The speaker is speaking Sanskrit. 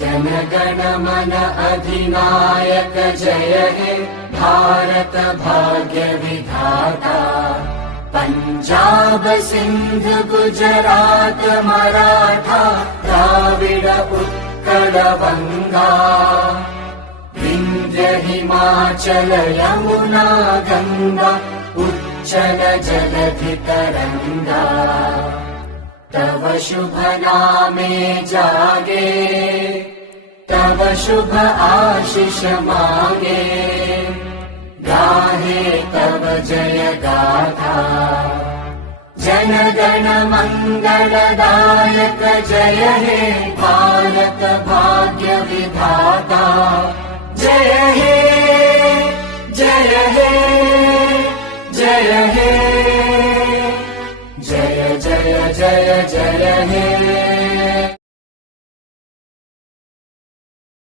जनगण मन अधिनायक जय हे भारत भाग्य विधाता। पंजाब सिंध गुजरात मराठा द्राविड उत्कल बंगा। विंध्य हिमाचल यमुना गंगा उच्चल जलधि तरंगा। तव शुभ नामे जागे तव शुभ आशीष मांगे। गाहे तव जय गाथा जनगण मंगलदायक जय हे भारत भाग्य विधाता। जय हे जय हे जय हे जय जय जय जय हे।